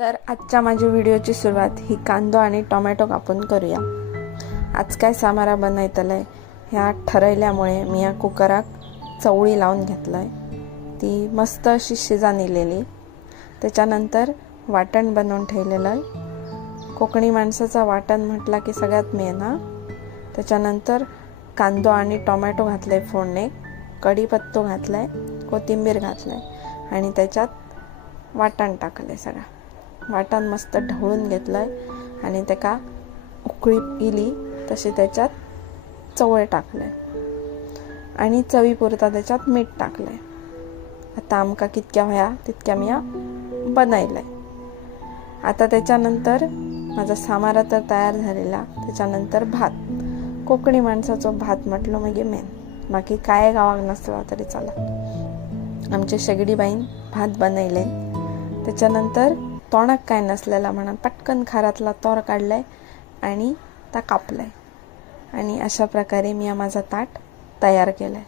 तर आजच्या माझ्या व्हिडिओची सुरुवात ही कांदो आणि टोमॅटो कापून करूया। आज काय सामारा बनयतलंय ह्या ठरवल्यामुळे मी या कुकराक चवळी लावून घेतलंय। ती मस्त अशी शिजा निलेली। त्याच्यानंतर वाटण बनवून ठेवलेलं आहे। कोकणी माणसाचा वाटण म्हटला की सगळ्यात मेन हा। त्याच्यानंतर कांदो आणि टोमॅटो घातले फोडणे, कढीपत्तो घातलाय, कोथिंबीर घातलाय आणि त्याच्यात वाटण टाकले। सगळं वाटण मस्त ढवळून घेतलंय आणि त्याका उकळी इली तशी त्याच्यात चवळे टाकले आणि चवीपुरता त्याच्यात मीठ टाकले। आता आमका कितक्या होया तितक्या मी बनवलंय। आता त्याच्यानंतर माझा सामारा तर तयार झालेला। त्याच्यानंतर भात, कोकणी माणसाचा भात म्हटलं म्हणजे मेन, बाकी काय गावाक नसला तरी चालत। आमचे शेगडी बाईन भात बनवले। त्याच्यानंतर तोंडाक काय नसलेला म्हणून पटकन खारातला तोर काढलाय आणि ता कापलाय आणि अशा प्रकारे मी माझा ताट तयार केलाय।